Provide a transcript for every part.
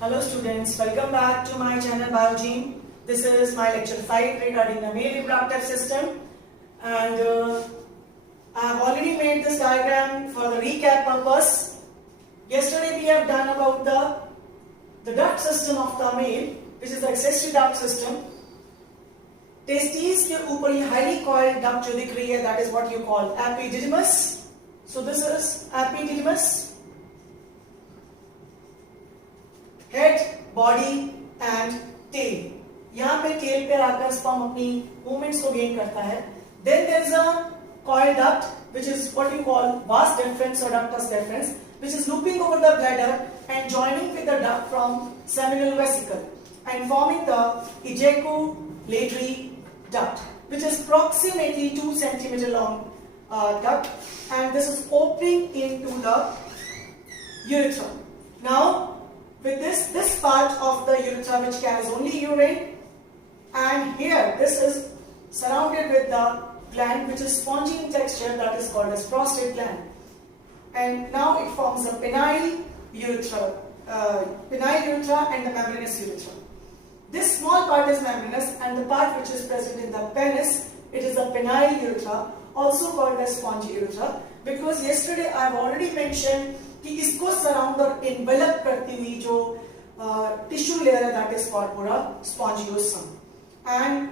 Hello students, welcome back to my channel Biogene. This is my lecture 5 regarding the male reproductive system, and I have already made this diagram for the recap purpose. Yesterday we have done about the duct system of the male, which is the accessory duct system. Testes के ऊपर ये highly coiled duct जो दिख रही है, that is what you call epididymis. So this is epididymis. Head, body and tail. यहाँ पे tell पे आकर स्पर्म अपनी मूवमेंट्स को गेन करता है. Then there is a coil duct which is what you call vas deferens और ductus deferens, which is looping over the bladder and joining with the duct from seminal vesicle and forming the ejaculatory duct, which is approximately 2 centimeter long duct, and this is opening into the urethra. Now with this part of the urethra which carries only urine, and here this is surrounded with the gland which is spongy in texture, that is called as prostate gland, and now it forms a penile urethra and the membranous urethra. This small part is membranous, and the part which is present in the penis, it is the penile urethra, also called as spongy urethra, because yesterday I have already mentioned कि इसको surround और envelope करती हुई जो tissue layer है, that is corpora spongiosum, and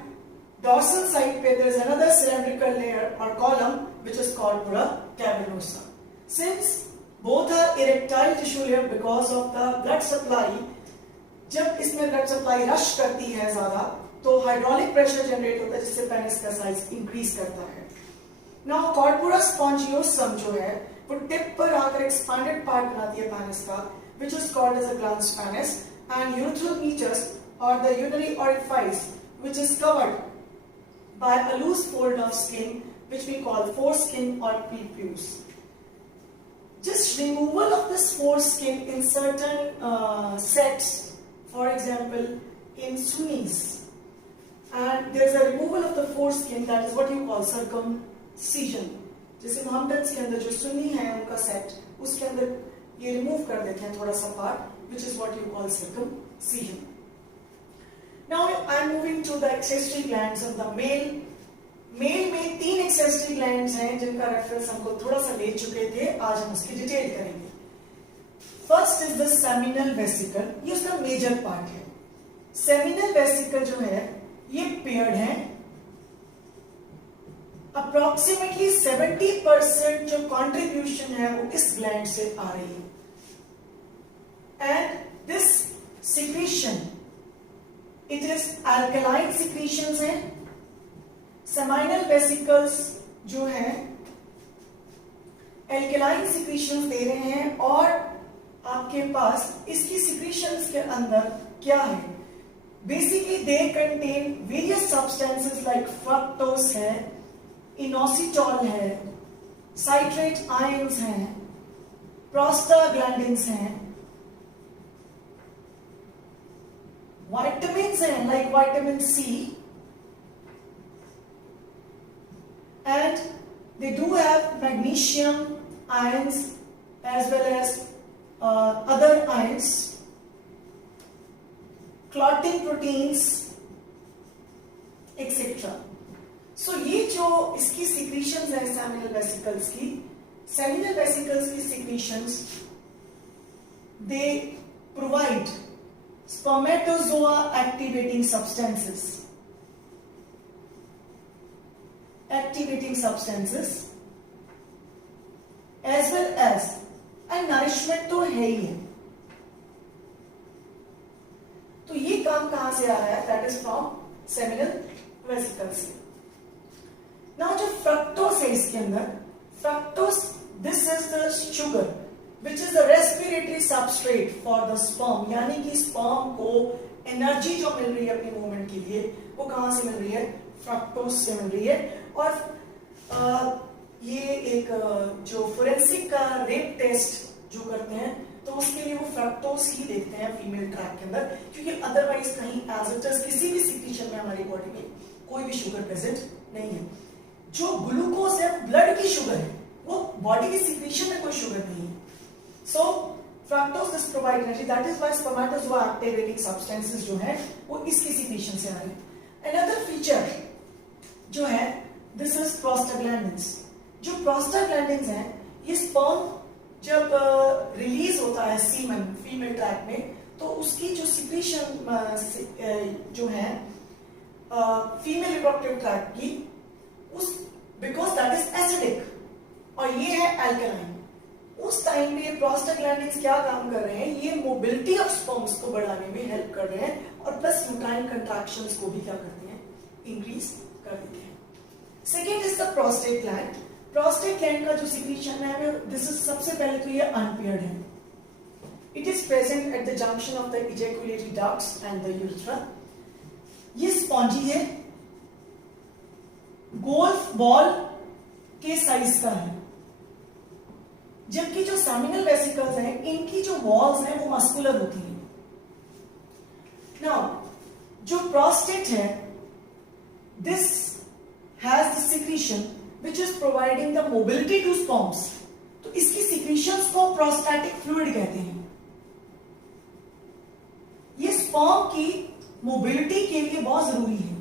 dorsal side पे there is another cylindrical layer और column which is corpora cavernosa. Since both are erectile tissue layer, because of the blood supply, जब इसमें blood supply rush करती है ज्यादा तो hydraulic pressure generate होता है जिससे पेनिस का साइज इंक्रीज करता है. नाउ कॉर्पोरा स्पॉन्जियोसम जो है वो टिप पर आकर एक्सपांडेड पार्ट बनाती है पेनिस का, which is called as a glans penis, and urethral meatus or the urinary orifice, which is covered by a loose fold of skin which we call foreskin or prepuce. Just removal of this foreskin in certain sets, for example in Sunnis, and there is a removal of the foreskin, that is what you call circumcision. जैसे मोहम्मदन्स के अंदर जो सुन्नी है उनका set, उसके अंदर ये remove कर देते हैं थोड़ा सा part, which is what you call circumcision. Now I am moving to the accessory glands of the male. Male में 3 accessory glands हैं जिनका रेफरेंस हमको थोड़ा सा ले चुके थे, आज हम उसकी डिटेल करेंगे. First is the seminal vesicle, ये उसका मेजर पार्ट है. सेमिनल वेसिकल जो है ये पेयर्ड है. अप्रोक्सीमेटली 70% जो कंट्रीब्यूशन है वो इस ग्लैंड से आ रही है, and this secretion it is alkaline secretions है. सेमिनल वेसिकल्स जो है एल्कलाइन सिक्रीशंस दे रहे हैं, और आपके पास इसकी सिक्रीशंस के अंदर क्या है, basically they contain various substances like fructose है, इनोसिटॉल है, साइट्रेट आयंस हैं, प्रोस्टाग्लैंडिन्स हैं, vitamins हैं like vitamin C, and they do have magnesium ions as well as other ions, clotting proteins etc. So ये जो इसकी सिक्रीशंस है seminal vesicles की secretions, they provide spermatozoa activating substances as well as and nourishment तो है ही है. तो ये काम कहां से आ रहा है, that is from seminal vesicle से. ना जो फ्रक्टोस है इसके अंदर, fructose this is the sugar which is the respiratory substrate for the sperm, यानी कि स्पर्म को एनर्जी जो मिल रही है अपनी मूवमेंट के लिए वो कहां से मिल रही है, फ्रक्टोस से मिल रही है. और ये एक जो फोरेंसिक का रेप टेस्ट जो करते हैं तो उसके लिए वो फ्रक्टोस ही देखते हैं फीमेल ट्रैक के अंदर, क्योंकि अदरवाइज कहीं एज किसी भी सिक्रीशन में हमारी बॉडी में कोई भी शुगर प्रेजेंट नहीं है. जो ग्लूकोज है ब्लड की शुगर है, वो बॉडी की सिक्रीशन में कोई शुगर नहीं है. So fructose this provide energy, that is why spermatozoa activating substances जो है वो इसकी सीक्रेशन से आ रहे हैं। अनदर फीचर जो है दिस इज प्रोस्टाग्लैंडिन्स। जो प्रोस्टाग्लैंडिन्स हैं ये स्पर्म जब रिलीज होता है सीमन फीमेल ट्रैक में, तो उसकी जो सिक्रीशन जो है फीमेल रिप्रोडक्टिव ट्रैक की, उस बिकॉज दैट इज एसिडिक और ये है एल्कलाइन, उस टाइम पे प्रोस्टाग्लैंडिन्स क्या काम कर रहे हैं, ये मोबिलिटी ऑफ स्पर्म्स को बढ़ाने में हेल्प कर रहे हैं और प्लस यूट्राइन कंट्रैक्शंस को भी क्या करते हैं, इंक्रीज कर देते हैं। Second is the prostate gland. Prostate gland का जो सिक्रीशन है दिस इज सबसे पहले तो ये अनपेयर्ड है। It is present at the junction of the ejaculatory ducts and the urethra. ये स्पॉन्जी है, गोल्फ बॉल के साइज का है, जबकि जो सेमिनल वेसिकल्स हैं इनकी जो वॉल्स हैं वो मस्कुलर होती हैं। नाउ जो प्रोस्टेट है this has the secretion which is providing the mobility to sperms, तो इसकी secretions को prostatic fluid कहते हैं। ये sperm की mobility के लिए बहुत जरूरी है।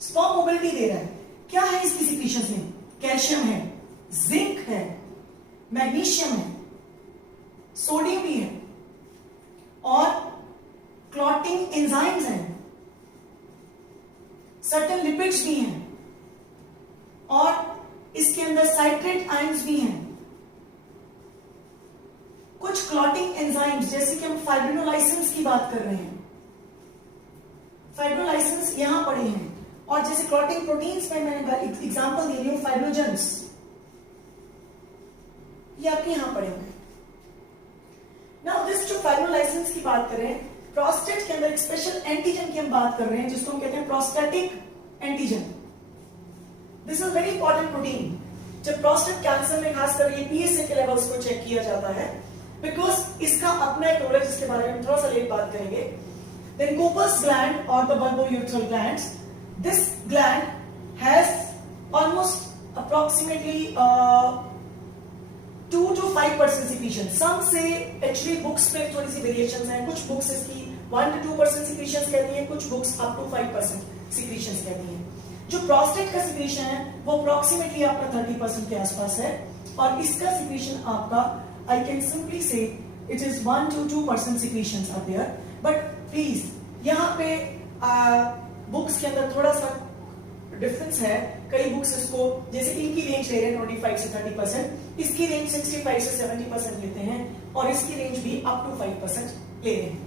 sperm mobility दे रहा है, क्या है इसकी secretions में, कैल्शियम है, जिंक है, मैग्नीशियम है, सोडियम भी है और क्लॉटिंग एंजाइम्स हैं, सर्टेन लिपिड्स भी हैं और इसके अंदर साइट्रेट आयंस भी हैं। कुछ क्लॉटिंग एंजाइम्स जैसे कि हम फाइब्रिनोलाइसिन्स की बात कर रहे हैं, फाइब्रिनोलाइसिन्स यहां पड़े हैं, और जैसे क्लॉटिंग प्रोटीन्स में मैंने एग्जांपल दे रही हूं फाइब्रोजेंस, ये आपके यहां पड़े हुए। नाउ दिस जो फाइब्रोलाइसिन्स की बात कर रहे हैं, प्रोस्टेट के अंदर एक स्पेशल एंटीजन की हम बात कर रहे हैं जिसको हम कहते हैं prostatic antigen. This is very important protein. जब प्रोस्टेट कैंसर में खासकर ये पीएसए के लेवल्स को चेक किया जाता है, बिकॉज इसका अपना एक रोल है जिसके बारे में हम थोड़ा सा लेट बात करेंगे। देन कूपर्स ग्लैंड और the bulbourethral glands, this gland has almost approximately 2 to 5% secretion. Some say actually books में थोड़ी सी वेरिएशंस हैं, कुछ बुक्स इसकी 1 to 2% secretions कहती हैं, कुछ बुक्स up to 5% secretions कहती हैं। जो प्रोस्टेट का सिक्रीशन है वो अप्रोक्सीमेटली आपका 30% के आसपास है और इसका सिक्रीशन आपका I can simply say it is 1 to 2% secretions are there, but please यहाँ पे बुक्स के अंदर थोड़ा सा डिफरेंस है। कई बुक्स इसको जैसे इनकी रेंज ले रहे हैं 25 से 30%, इसकी रेंज 65 से 70% लेते हैं और इसकी रेंज भी अप टू 5% ले रहे हैं।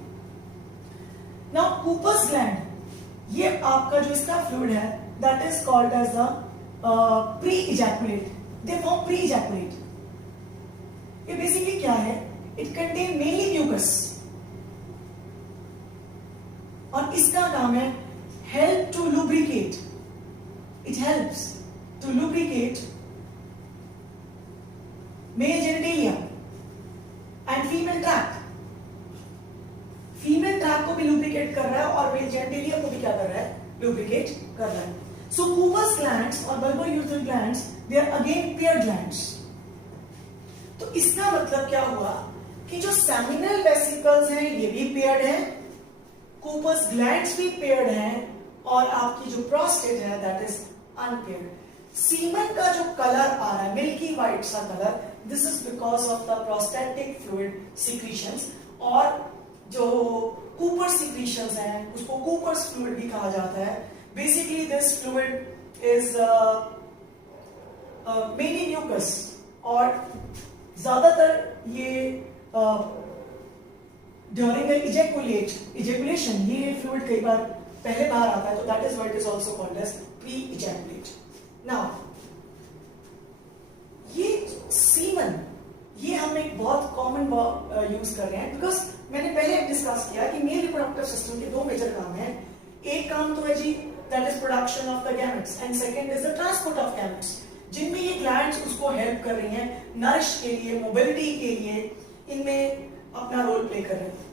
नाउ कूपर्स ग्लैंड, ये आपका जो इसका फ्लूइड है that is called as the pre ejaculate, they form pre ejaculate. ये बेसिकली क्या है, इट कंटेन मेनली म्यूकस और इसका काम है help to lubricate, it helps to lubricate male genitalia and female tract। Female tract को भी लुब्रिकेट कर रहा है और मेल जेनिटेलिया को भी क्या कर रहा है, लुब्रिकेट कर रहा है। सो कूपर्स ग्लैंड्स और bulbourethral glands they are again paired glands. तो इसका मतलब क्या हुआ कि जो सेमिनल वेसिकल्स हैं ये भी पेयर्ड हैं, कूपर्स ग्लैंड्स भी पेयर्ड हैं और आपकी जो प्रोस्टेट है दैट इज अनपेयर्ड। सीमन का जो कलर आ रहा है मिल्की व्हाइट सा colour, this is because of the prostatic fluid secretions, और जो कूपर सिक्रीशंस हैं उसको कूपर्स फ्लूइड भी कहा जाता है। Basically this fluid is mainly mucus और ज्यादातर ये ड्यूरिंग इजैकुलेशन ये फ्लूइड कई बार पहले बाहर आता है, तो that is what is also called as pre ejaculate. Now ये सीमन ये हम एक बहुत कॉमन यूज कर रहे हैं बिकॉज मैंने पहले डिस्कस किया कि मेल रिप्रोडक्टिव सिस्टम के 2 मेजर काम हैं। एक काम तो है जी that is production of the gametes and second is the transport of gametes, जिनमें ये ग्लैंड्स उसको हेल्प कर रही हैं नरिश के लिए, मोबिलिटी के लिए, इनमें अपना रोल प्ले कर रहे हैं।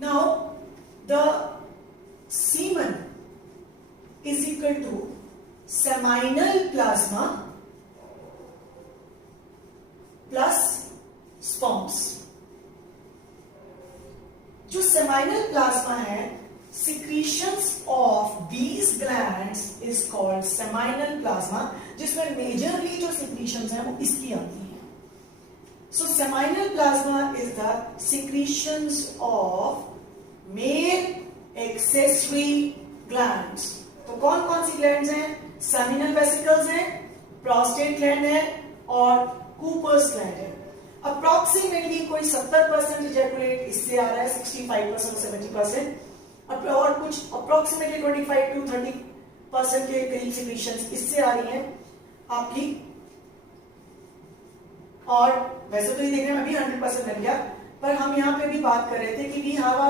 Now the semen is equal to seminal plasma plus sperms. जो seminal plasma है, secretions of these glands is called seminal plasma, जिसमें majorly जो secretions हैं वो इसकी आती हैं. So seminal plasma is the secretions of male accessory glands. तो कौन कौन सी glands हैं? Seminal vesicles हैं, prostate gland है और Cooper's gland है. अप्रोक्सीमेटली कोई 70% इजैकुलेट इससे आ रहा है, 65% 70%, और कुछ अप्रोक्सीमेटली 25 to 30% के करीब सिक्रीशंस इससे आ रही हैं आपकी. और वैसे तो ये देखने में अभी 100% बन गया, पर हम यहाँ पे भी बात कर रहे थे कि we have a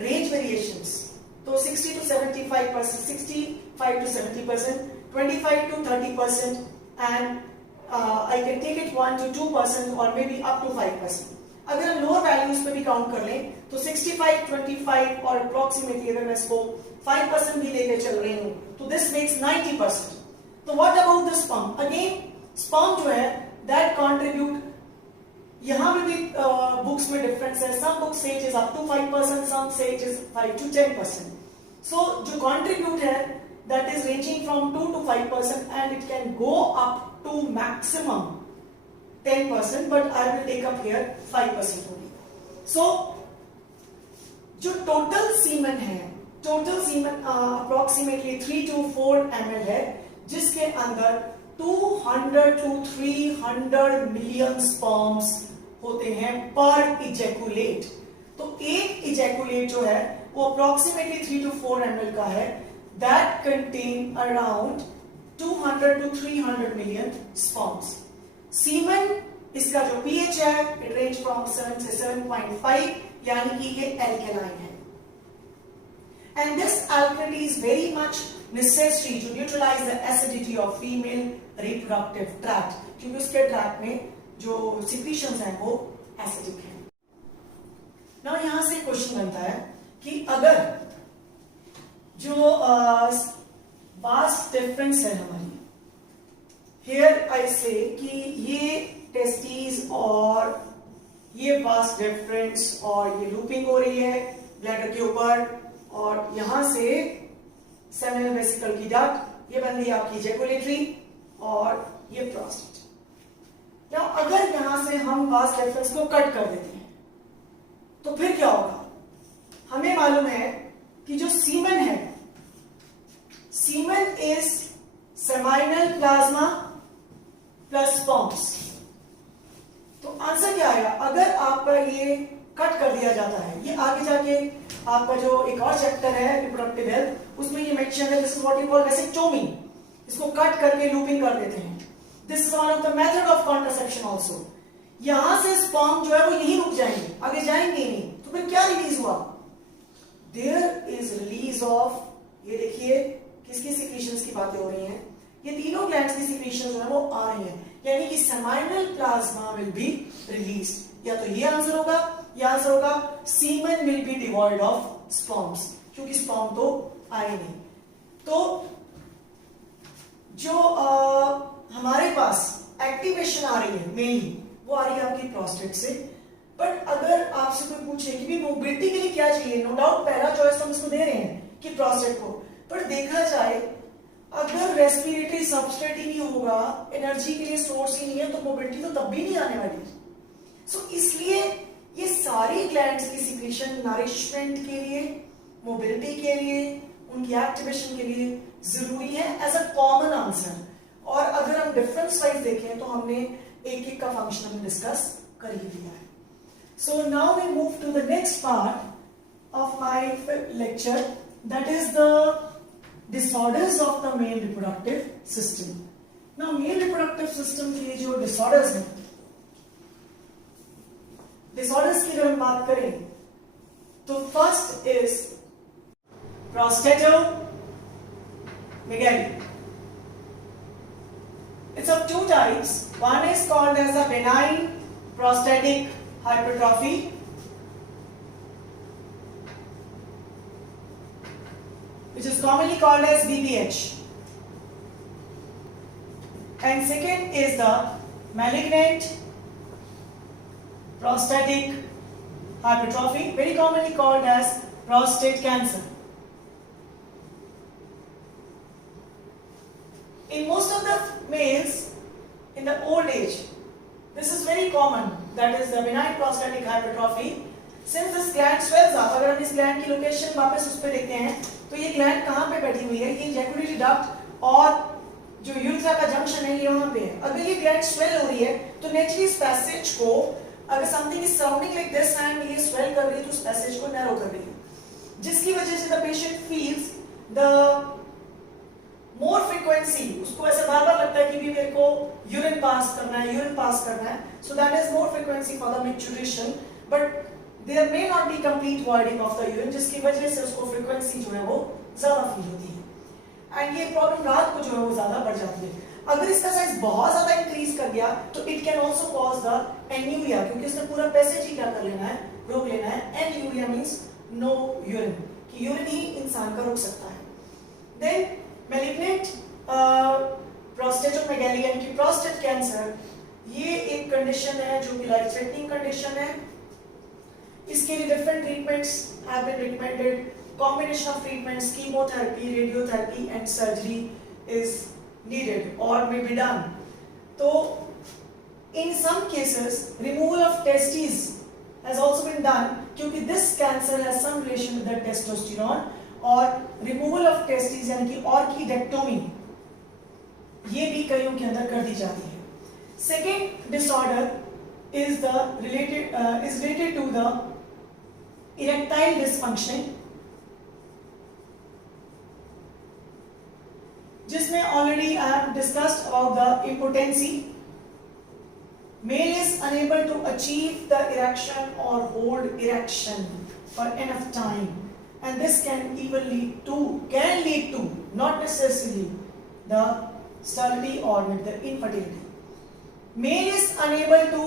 range variations. तो 60 to 75%, 65 to 70%, 25 to 30%, and I can take it 1 to 2% or maybe up to 5%. अगर हम लोअर वैल्यूज पे भी काउंट कर लें तो 65, 25 और अप्रोक्सीमेटली अगर मैं इसको 5% भी लेके चल रही हूँ तो दिस मेक्स 90%. तो what about the sperm? Again sperm जो है दैट कंट्रीब्यूट, यहाँ पे भी बुक्स में डिफरेंस है. सम बुक्स से इट इज अप टू 5%, सम से इट इज 5 to 10%. सो जो कंट्रीब्यूट है that is ranging from 2 to 5% and it can go up to maximum 10%, but I will take up here 5% only. So जो total semen है, total semen approximately 3 to 4 ml है, जिसके अंदर 200 to 300 million sperms होते हैं per ejaculate. तो एक ejaculate जो है वो approximately 3 to 4 ml का है, that contain around 200 to 300 million sperms. Semen इसका जो pH है it range from 7 से 7.5, यानी कि ये alkaline है. And this alkalinity is very much necessary to neutralize the acidity of female reproductive tract, क्योंकि उसके ट्रैक्ट में जो secretions हैं वो acidic हैं. Now यहाँ से क्वेश्चन बनता है कि अगर जो वास्ट डिफरेंस है हमारी, हियर आई से कि ये टेस्टीज और ये वास्ट डिफरेंस और ये लूपिंग हो रही है ब्लैडर के ऊपर, और यहां से सेमिनल वेसिकल की डक्ट, ये बन रही है आपकी इजैकुलेटरी और ये प्रोस्टेट. नाउ अगर यहां से हम वास्ट डिफरेंस को कट कर देते हैं तो फिर क्या होगा? हमें मालूम है कि जो सीमेन है, semen is seminal plasma plus sperms. तो आंसर क्या आएगा? अगर आपका ये कट कर दिया जाता है, ये आगे जाके आपका जो एक और चैप्टर है रिप्रोडक्टिव हेल्थ, उसमें ये मेंशन है, this is what you call vasectomy. इसको कट करके लूपिंग कर देते हैं. This is one of the method of contraception also. यहां से स्पर्म जो है वो यहीं रुक जाएंगे, आगे जाएंगे ही नहीं. तो फिर क्या रिलीज हुआ? There is release of, ये देखिए किसकी सिक्रीशंस की बातें हो रही हैं, ये तीनों ग्लैंड्स की सिक्रीशंस जो है वो आ रही हैं, यानी कि seminal plasma will be released. या तो ये आंसर होगा, या आंसर होगा semen will be devoid of sperms, क्योंकि स्पर्म तो आए नहीं. तो जो हमारे पास एक्टिवेशन आ रही है मेनली वो आ रही है आपकी प्रोस्टेट से. बट अगर आपसे कोई पूछे कि भी मोबिलिटी के लिए क्या चाहिए, नो डाउट पहला चॉइस हम इसको दे रहे हैं कि प्रोस्टेट को, पर देखा जाए अगर रेस्पिरेटरी सबस्ट्रेट ही नहीं होगा, एनर्जी के लिए सोर्स ही नहीं है, तो मोबिलिटी तो तब भी नहीं आने वाली. सो इसलिए ये सारी ग्लैंड्स की सिक्रीशन नरिशमेंट के लिए, मोबिलिटी के लिए, उनकी एक्टिवेशन के लिए जरूरी है एज अ कॉमन आंसर. और अगर हम डिफरेंस वाइज देखें तो हमने एक एक का फंक्शन हमने डिस्कस कर ही लिया है. So now we move to the next part of my lecture, that is the disorders of the male reproductive system. Now male reproductive system के जो disorders हैं, disorders की जब हम बात करें तो first is prostatomegaly. It's of two types. One is called as a benign prostatic hypertrophy, which is commonly called as BPH, and second is the malignant prostatic hypertrophy, very commonly called as prostate cancer. In most of the males in the old age, this is very common, that is the benign prostatic hypertrophy. Since this gland swells up, अगर हम इस gland की location वापस उस पे देखते हैं तो ये gland कहाँ पे बैठी हुई है? ये ejaculatory duct और जो यूरेथ्रा का जंक्शन है ये वहाँ पे है. अगर ये gland swell हो रही है तो naturally इस passage को, अगर something is surrounding like this and ये swell कर रही है तो उस passage को narrow कर रही है, जिसकी वजह से the patient feels the more frequency, उसको ऐसे बार बार लगता है कि भी मेरे को यूरिन पास करना है, so that is more frequency for the micturition, but there may not be complete voiding of the urine, जिसकी वजह से उसको frequency जो है वो ज्यादा फील होती है, and ये प्रॉब्लम रात को जो है वो ज्यादा बढ़ जाती है. अगर इसका साइज बहुत ज्यादा इंक्रीज कर गया तो it can also cause the anuria, क्योंकि इसने पूरा पैसेज ही क्या कर लेना है, रोक लेना है. एन्यूरिया मींस नो यूरिन, कि यूरिन ही इंसान का रोक सकता है. देन मैलिग्नेंट प्रोस्टेटोमेगाली यानी कि प्रोस्टेट कैंसर, ये एक कंडीशन है जो कि लाइफ थ्रेटनिंग कंडीशन है. इसके लिए different treatments have been recommended. Combination of treatments, chemotherapy, radiotherapy and surgery is needed or may be done. So in some cases removal of testes has also been done, क्योंकि this cancer has some relation with the testosterone, और removal of testes यानी कि orchidectomy ये भी कईयों के अंदर कर दी जाती है. Second disorder is related to the erectile dysfunction, जिसमें already I have discussed about the impotency. Male is unable to achieve the erection or hold erection for enough time, and this can lead to not necessarily the sterility or with the infertility. Male is unable to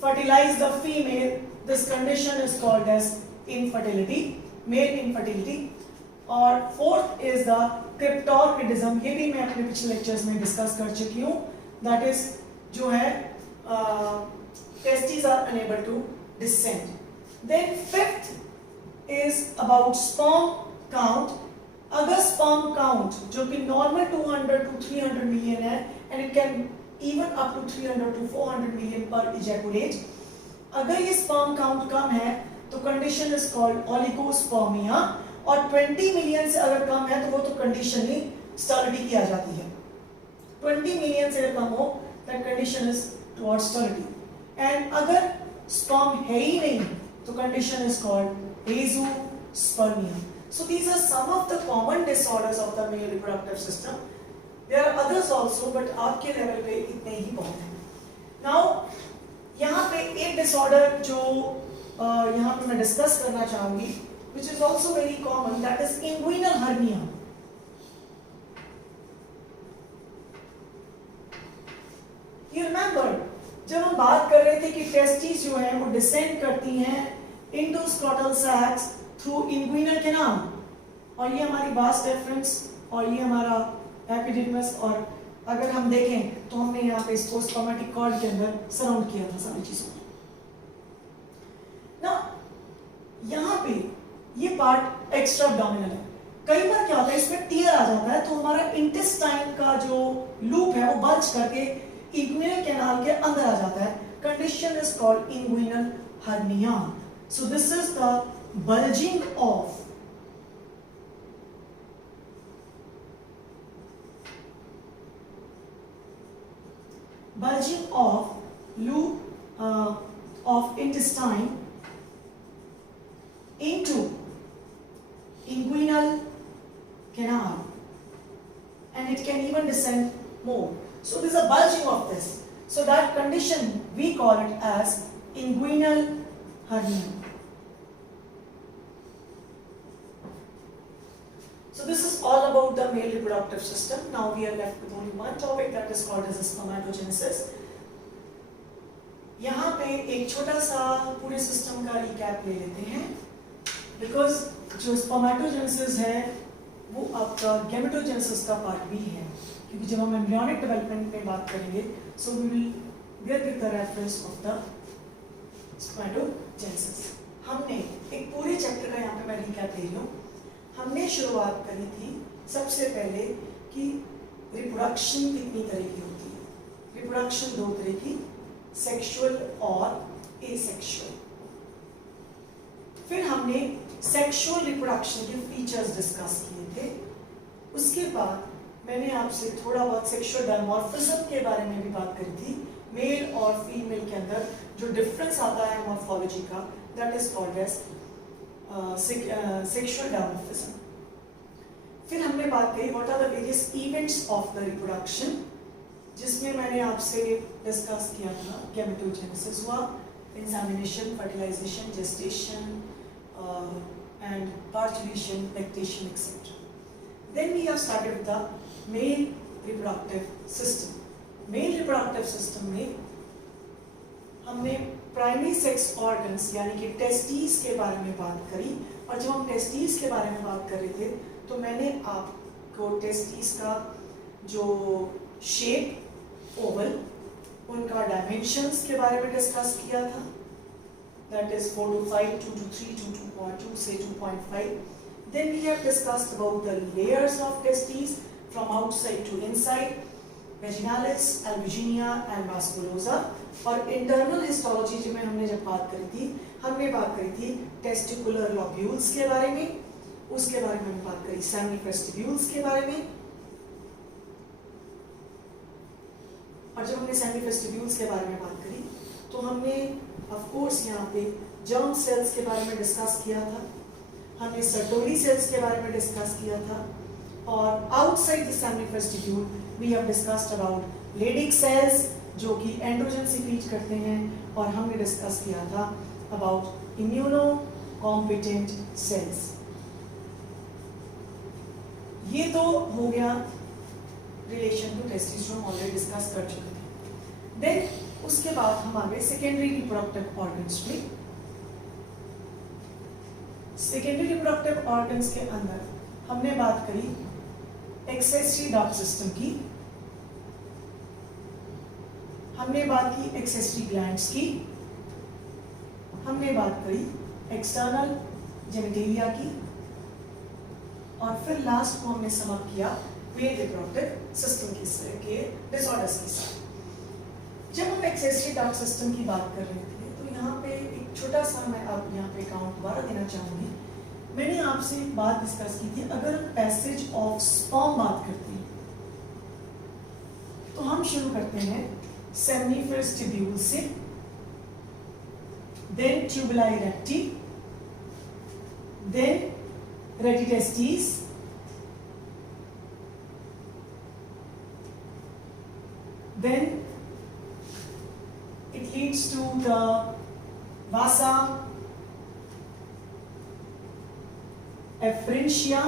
fertilize the female. This condition is called as infertility, male infertility. और fourth is the क्रिप्टोर्किडिज्म, ये भी मैं अपने पिछले lectures में discuss कर चुकी हूँ. दैट इज जो है testis are unable to descend. Then fifth is about sperm count. अगर स्पर्म काउंट जो कि नॉर्मल 200 to 300 मिलियन है, and it can even up to 300 to 400 million पर इजैकुलेट, अगर ये स्पर्म काउंट कम है तो कंडीशन इज कॉल्ड ओलिगोस्पर्मिया, और 20 मिलियन से अगर कम है तो वो तो कंडीशनली स्टेरिलिटी की आ जाती है. 20 मिलियन से अगर कम हो that condition is towards sterility. And अगर स्पर्म है ही नहीं तो condition is called azoospermia. So these are some of the common disorders of the male reproductive system. There are others also, but आपके लेवल पे इतने ही बहुत हैं. नाउ यहाँ पे एक डिसऑर्डर जो यहाँ पे मैं डिस्कस करना चाहूंगी, which is also very common, that is inguinal hernia. You remember जब हम बात कर रहे थे कि टेस्टिस जो है वो डिसेंड करती हैं into scrotal sacs through inguinal canal, और ये हमारी vas deferens और ये हमारा epididymis, और अगर हम देखें तो हमने यहाँ पे इसको spermatic cord के अंदर सराउंड किया था सारी चीजों. ना यहाँ पे ये पार्ट एक्स्ट्रा एब्डोमिनल है. कई बार क्या होता है इसमें टीयर आ जाता है तो हमारा इंटेस्टाइन का जो लूप है वो बल्ज करके इंगुइनल कैनाल के अंदर आ जाता है. Condition is called inguinal hernia. So this is the bulging of loop of intestine into inguinal canal, and it can even descend more. So there's a bulging of this. So that condition we call it as inguinal hernia. So this is all about the male reproductive system. Now we are left with only one topic, that is called as spermatogenesis. यहाँ पे एक छोटा सा पूरे system का recap ले लेते हैं, बिकॉज जो स्पर्मेटोजेनेसिस है वो आपका गैमेटोजेनेसिस का पार्ट भी है, क्योंकि जब हम एम्ब्रियोनिक डेवलपमेंट में बात करेंगे so we will there with the reference of the spermatogenesis. हमने एक पूरे चैप्टर का यहाँ पे मैं रिकैप दे रही हूँ। हमने शुरुआत करी थी सबसे पहले कि रिप्रोडक्शन कितनी तरह की होती है। रिप्रोडक्शन दो तरह की, सेक्सुअल और एसेक्सुअल। फिर हमने सेक्सुअल रिप्रोडक्शन के फीचर्स डिस्कस किए थे। उसके बाद मैंने आपसे थोड़ा बहुत सेक्सुअल डायमॉर्फिज्म के बारे में भी बात करी थी। मेल और फीमेल के अंदर जो डिफरेंस आता है मॉर्फोलॉजी का, that is called as sexual dimorphism. फिर हमने बात करी what are the various events of the reproduction, जिसमें मैंने आपसे डिस्कस किया था गैमेटोजेनेसिस हुआ, insemination, fertilization, gestation and parturition, lactation, etc. Then we have started with the male reproductive system. Male reproductive system में हमने प्राइमरी सेक्स ऑर्गन्स यानी कि टेस्टिस के बारे में बात करी। और जब हम टेस्टिस के बारे में बात कर रहे थे तो मैंने आपको टेस्टिस का जो शेप, ओवल, उनका डायमेंशंस के बारे में डिस्कस किया था। That is 4 to 5, 2 to 3, 2 to 2.2, say 2.5. Then we have discussed about the layers of testes from outside to inside, vaginalis, albuginea and vasculosa. और internal histology में हमने जब बात करी थी, हमने बात करी थी testicular lobules के बारे में, उसके बारे में हमने बात करी seminiferstibules के बारे में। और जब हमने seminiferstibules के बारे में बात करी तो हमने ऑफ कोर्स यहाँ पे जर्म सेल्स के बारे में डिस्कस किया था, हमने सर्टोरी सेल्स के बारे में डिस्कस किया था। और outside the seminiferous tubule we have discussed about Leydig cells जो कि एंड्रोजन सीक्रेट करते हैं, और हमने डिस्कस किया था अबाउट इम्यूनो कॉम्पिटेंट सेल्स। ये तो हो गया रिलेशन टू टेस्टिस जो हम ऑलरेडी डिस्कस कर चुके थे। देन उसके बाद हम आ गए सेकेंडरी रिप्रोडक्टिव ऑर्गन्स में। सेकेंडरी रिप्रोडक्टिव ऑर्गन्स के अंदर हमने बात करी एक्सेसरी डक्ट सिस्टम की, हमने बात की एक्सेसरी ग्लैंड्स की, हमने बात करी एक्सटर्नल जेनिटेलिया की, और फिर लास्ट को हमने समाप्त किया मेल रिप्रोडक्टिव सिस्टम के डिसऑर्डर्स के साथ। जब हम एक्सेसरी डक्ट सिस्टम की बात कर रहे थे तो यहाँ पे एक छोटा सा मैं अब यहाँ पे काउंट दोबारा देना चाहूंगी। मैंने आपसे एक बात डिस्कस की थी, अगर हम पैसेज ऑफ स्पर्म बात करते हैं तो हम शुरू करते हैं सेमिनिफरस ट्यूब्यूल से, then tubuli recti, then rete testis, then it leads to the vasa efferentia,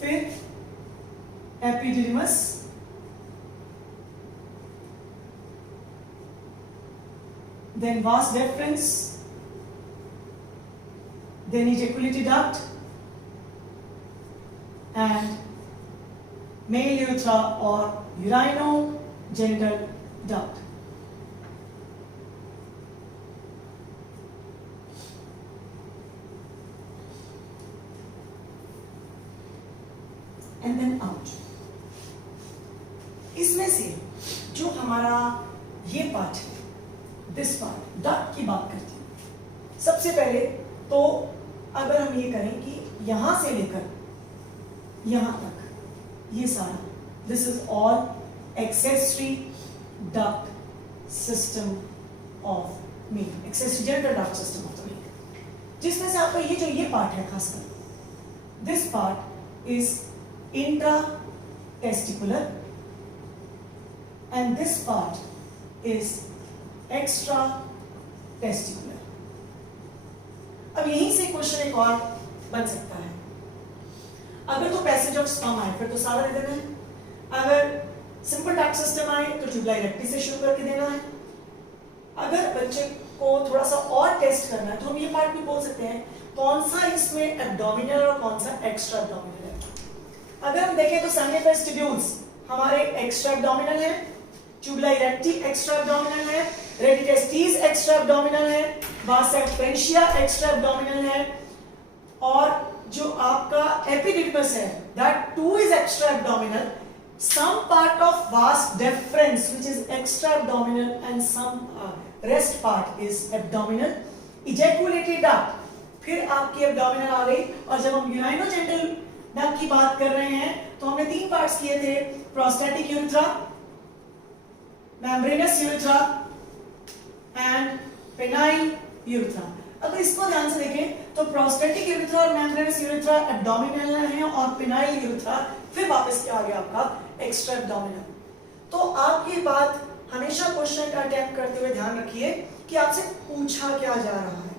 फिर epididymis, then vas deferens, then ejaculatory duct and male urethra or urinogenital duct. And then out. इसमें से जो हमारा ये part है, this part duct की बात करते हैं। सबसे पहले तो अगर हम ये करें कि यहां से लेकर यहां तक ये सारा, this is all accessory duct system of male, accessory genital duct system of the male, जिसमें से आपका ये जो ये पार्ट है खासकर, this part is intra testicular and this part is extra testicular. अब यहीं से क्वेश्चन एक और बन सकता है, अगर तो पैसेज ऑफ स्पर्म आए फिर तो सारा दे देना है, अगर सिंपल डक्ट सिस्टम आए तो ट्यूबुलाई रेक्टी से शुरू करके देना है, अगर बच्चे को थोड़ा सा और टेस्ट करना है तो हम ये पार्ट भी बोल सकते हैं कौन सा इसमें एब्डोमिनल और कौन सा एक्स्ट्रा एब्डोमिनल है। अगर हम देखें तो सेमिनिफरस ट्यूब्यूल्स हमारे एक्स्ट्रा एब्डोमिनल है, ट्यूबुला इरेक्टी एक्स्ट्रा एब्डोमिनल है, रेडिटेस्टिस एक्स्ट्रा एब्डोमिनल है, वासा फ्रेंशिया एक्स्ट्रा एब्डोमिनल है, और जो आपका एपिडिडमस है that too is extra abdominal. Some part of vas deferens which is extra abdominal and some rest part is abdominal. Ejaculatory duct फिर आपकी एब्डोमिनल आ गई, और जब हम यूराइनोजेनिटल डक्ट की बात कर रहे हैं तो हमने 3 पार्ट्स किए थे, prostatic urethra, membranes urethra and penile urethra. अगर इसको ध्यान से देखें तो प्रोस्टैटिक यूरेथ्रा और मेम्ब्रेनस यूरेथ्रा एब्डोमिनल है, और पेनाइल यूरेथ्रा फिर वापस क्या आ गया आपका एक्स्ट्रा एब्डोमिनल। तो आप ये बात हमेशा क्वेश्चन का अटेम्प्ट करते हुए ध्यान रखिए कि आपसे पूछा क्या जा रहा है,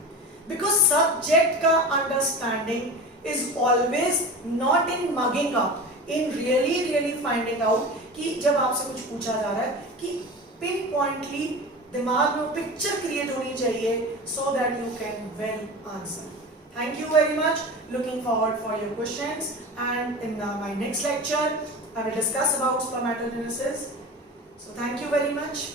बिकॉज सब्जेक्ट का understanding is always not in mugging up, in really finding out कि जब आपसे कुछ पूछा जा रहा है कि पिन पॉइंटली दिमाग में पिक्चर क्रिएट होनी चाहिए so that you can well answer. Thank you very much. Looking forward for your questions, and in my next lecture I will discuss about spermatogenesis. So thank you very much.